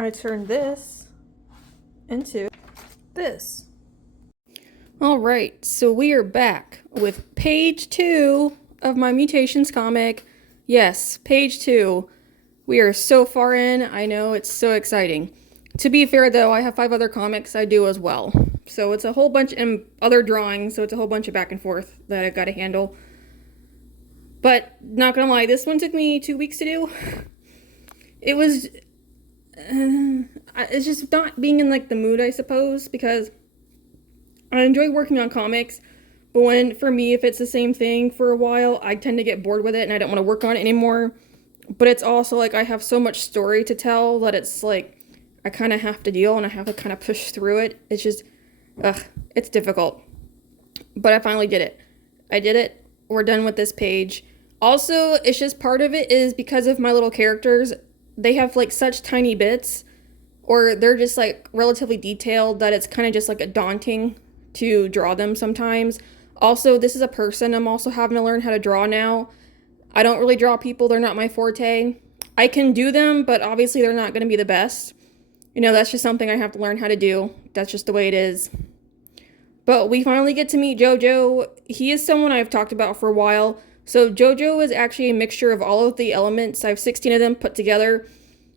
I turned this into this. Alright, so we are back with page 2 of my Mutations comic. Yes, page 2. We are so far in, I know, it's so exciting. To be fair though, I have 5 other comics I do as well. So it's a whole bunch, and other drawings, so it's a whole bunch of back and forth that I've got to handle. But, not gonna lie, this one took me 2 weeks to do. It was... it's just not being in, like, the mood, I suppose, because I enjoy working on comics, but when, for me, if it's the same thing for a while, I tend to get bored with it and I don't want to work on it anymore. But it's also, like, I have so much story to tell that it's, like, I kind of have to deal and I have to kind of push through it. It's just, it's difficult. But I finally did it. I did it. We're done with this page. Also, it's just part of it is because of my little characters, they have, like, such tiny bits, or they're just, like, relatively detailed that it's kind of just, like, a daunting to draw them sometimes. Also, this is a person I'm also having to learn how to draw now. I don't really draw people, they're not my forte. I can do them, but obviously they're not going to be the best. You know, that's just something I have to learn how to do. That's just the way it is. But we finally get to meet Jojo. He is someone I've talked about for a while. So Jojo is actually a mixture of all of the elements. I have 16 of them put together.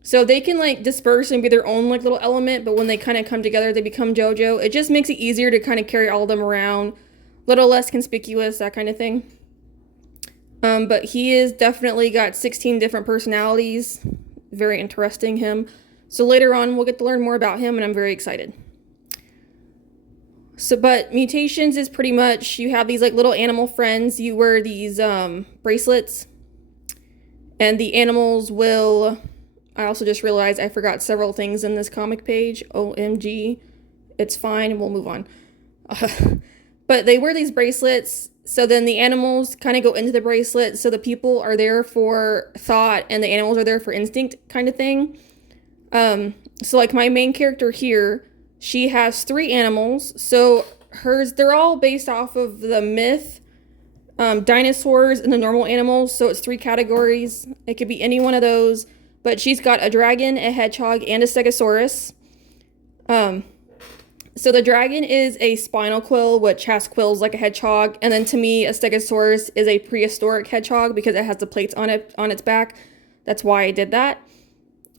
So they can, like, disperse and be their own, like, little element, but when they kind of come together, they become JoJo. It just makes it easier to kind of carry all of them around. A little less conspicuous, that kind of thing. But he is definitely got 16 different personalities. Very interesting, him. So later on, we'll get to learn more about him, and I'm very excited. So, but Mutations is pretty much, you have these, like, little animal friends. You wear these bracelets, and the animals will... I also just realized I forgot several things in this comic page. OMG. It's fine, we'll move on. But they wear these bracelets, so then the animals kind of go into the bracelet, so the people are there for thought, and the animals are there for instinct, kind of thing. So, like, my main character here, she has 3 animals, so they're all based off of the myth, dinosaurs and the normal animals, so it's 3 categories. It could be any one of those. But she's got a dragon, a hedgehog, and a stegosaurus. So the dragon is a spinal quill, which has quills like a hedgehog. And then to me, a stegosaurus is a prehistoric hedgehog because it has the plates on its back. That's why I did that.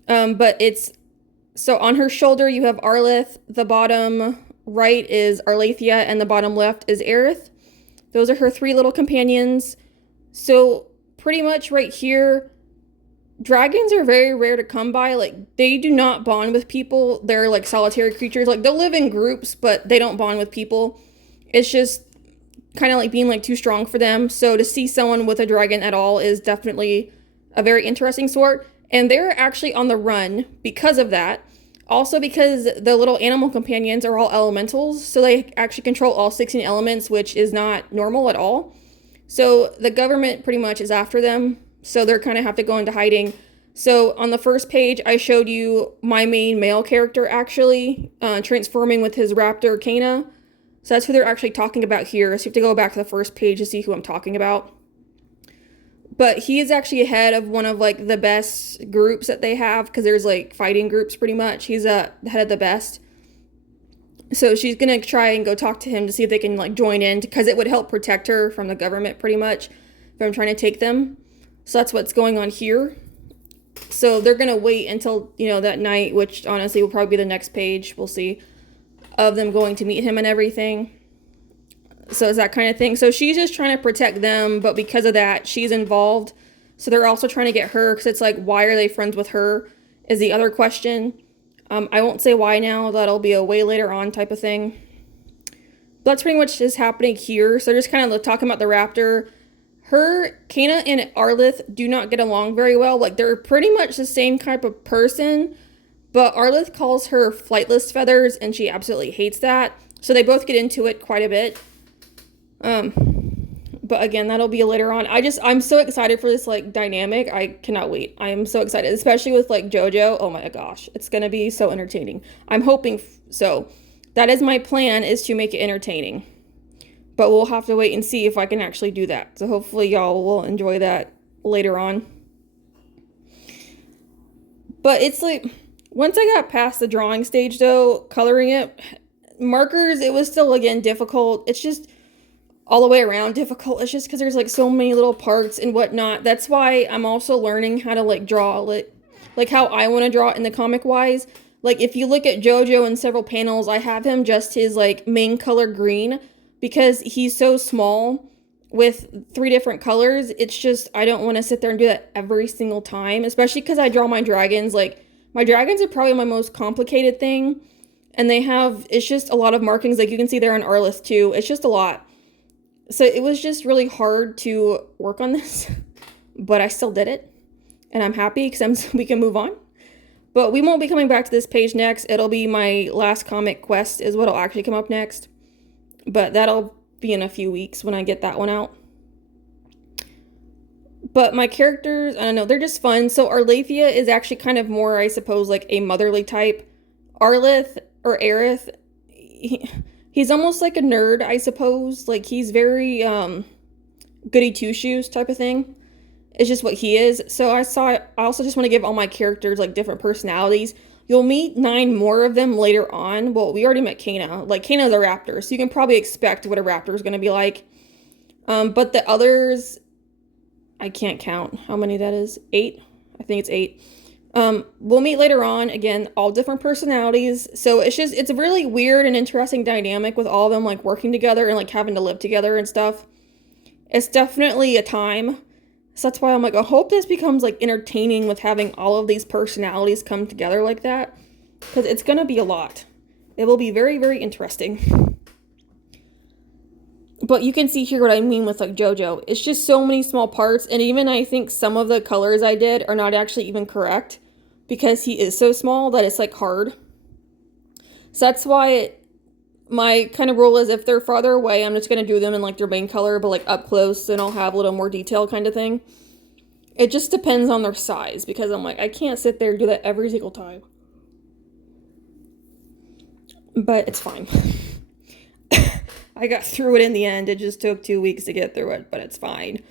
So on her shoulder, you have Arlith. The bottom right is Arlathia, and the bottom left is Aerith. Those are her 3 little companions. So pretty much right here, dragons are very rare to come by. Like, they do not bond with people. They're, like, solitary creatures. Like, they'll live in groups, but they don't bond with people. It's just kind of like being, like, too strong for them. So to see someone with a dragon at all is definitely a very interesting sort. And they're actually on the run because of that. Also because the little animal companions are all elementals. So they actually control all 16 elements, which is not normal at all. So the government pretty much is after them. So they're kind of have to go into hiding. So on the first page, I showed you my main male character actually transforming with his raptor, Kana. So that's who they're actually talking about here. So you have to go back to the first page to see who I'm talking about. But he is actually ahead of one of, like, the best groups that they have, because there's, like, fighting groups pretty much. He's the head of the best. So she's going to try and go talk to him to see if they can, like, join in, because it would help protect her from the government pretty much from trying to take them. So that's what's going on here. So they're going to wait until, you know, that night, which honestly will probably be the next page, we'll see, of them going to meet him and everything. So it's that kind of thing. So she's just trying to protect them, but because of that, she's involved. So they're also trying to get her, because it's like, why are they friends with her, is the other question. I won't say why now, that'll be a way later on type of thing. But that's pretty much just happening here. So just kind of talking about the raptor. Kana and Arlith do not get along very well. Like, they're pretty much the same type of person, but Arlith calls her flightless feathers, and she absolutely hates that. So they both get into it quite a bit. But again, that'll be later on. I'm so excited for this, like, dynamic. I cannot wait. I am so excited, especially with, like, JoJo. Oh my gosh, it's gonna be so entertaining. I'm hoping so. That is my plan, is to make it entertaining. But we'll have to wait and see if I can actually do that. So hopefully y'all will enjoy that later on. But it's like, Once I got past the drawing stage though, coloring it, markers, it was still again difficult. It's just all the way around difficult. It's just because there's like so many little parts and whatnot. That's why I'm also learning how to like draw like how I want to draw it in the comic wise. Like if you look at JoJo in several panels, I have him just his like main color green because he's so small with 3 different colors. It's just I don't want to sit there and do that every single time, especially because I draw my dragons. Like my dragons are probably my most complicated thing, and it's just a lot of markings. Like you can see there on Arlith too. It's just a lot. So it was just really hard to work on this, but I still did it, and I'm happy because we can move on. But we won't be coming back to this page next. It'll be my last comic quest is what'll actually come up next, but that'll be in a few weeks when I get that one out. But my characters, I don't know, they're just fun. So Arlethea is actually kind of more, I suppose, like a motherly type. Arlith or Aerith, he's almost like a nerd, I suppose. Like he's very goody two shoes type of thing. It's just what he is. So I also just want to give all my characters like different personalities. You'll meet 9 more of them later on. Well, we already met Kana. Like Kana's a raptor, so you can probably expect what a raptor is going to be like. But the others, I can't count how many that is. 8? I think it's 8. We'll meet later on. Again, all different personalities. So it's a really weird and interesting dynamic with all of them like working together and like having to live together and stuff. It's definitely a time. So that's why I'm like, I hope this becomes like entertaining with having all of these personalities come together like that. Because it's going to be a lot. It will be very, very interesting. But you can see here what I mean with like JoJo. It's just so many small parts. And even I think some of the colors I did are not actually even correct. Because he is so small that it's like hard. So that's why my kind of rule is if they're farther away, I'm just going to do them in like their main color, but like up close, and I'll have a little more detail kind of thing. It just depends on their size, because I'm like, I can't sit there and do that every single time. But it's fine. I got through it in the end. It just took 2 weeks to get through it, but it's fine.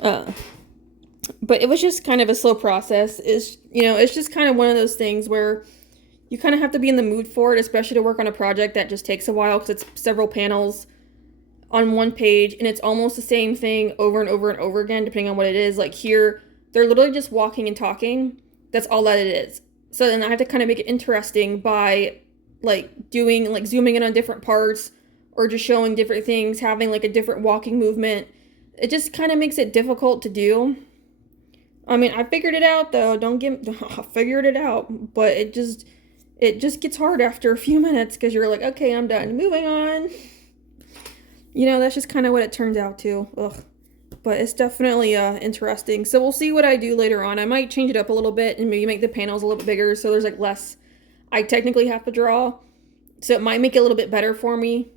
But it was just kind of a slow process. It's just kind of one of those things where you kind of have to be in the mood for it, especially to work on a project that just takes a while because it's several panels on one page, and it's almost the same thing over and over and over again, depending on what it is. Like here, they're literally just walking and talking. That's all that it is. So then I have to kind of make it interesting by like zooming in on different parts or just showing different things, having like a different walking movement. It just kind of makes it difficult to do. I mean, I figured it out though. I figured it out, but it just gets hard after a few minutes because you're like, okay, I'm done. Moving on. That's just kind of what it turns out to. Ugh. But it's definitely interesting. So we'll see what I do later on. I might change it up a little bit and maybe make the panels a little bit bigger so there's like less I technically have to draw. So it might make it a little bit better for me.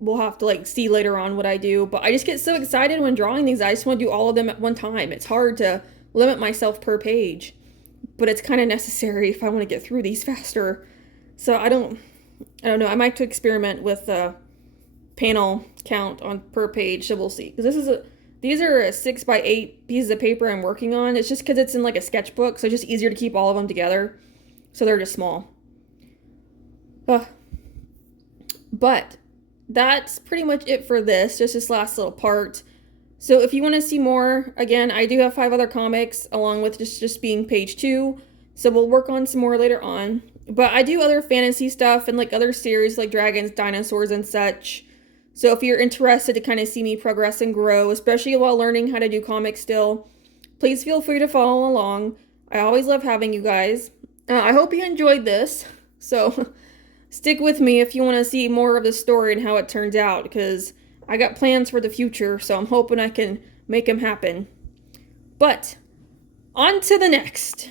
We'll have to like see later on what I do. But I just get so excited when drawing these. I just want to do all of them at one time. It's hard to limit myself per page, but it's kind of necessary if I want to get through these faster. So I don't know. I might have to experiment with the panel count on per page. So we'll see. Because these are 6x8 pieces of paper I'm working on. It's just because it's in like a sketchbook, so it's just easier to keep all of them together. So they're just small. But that's pretty much it for this. Just this last little part. So if you want to see more, again, I do have 5 other comics along with just being page 2. So we'll work on some more later on. But I do other fantasy stuff and like other series like dragons, dinosaurs, and such. So if you're interested to kind of see me progress and grow, especially while learning how to do comics still, please feel free to follow along. I always love having you guys. I hope you enjoyed this. So stick with me if you want to see more of the story and how it turns out, because I got plans for the future, so I'm hoping I can make them happen. But on to the next.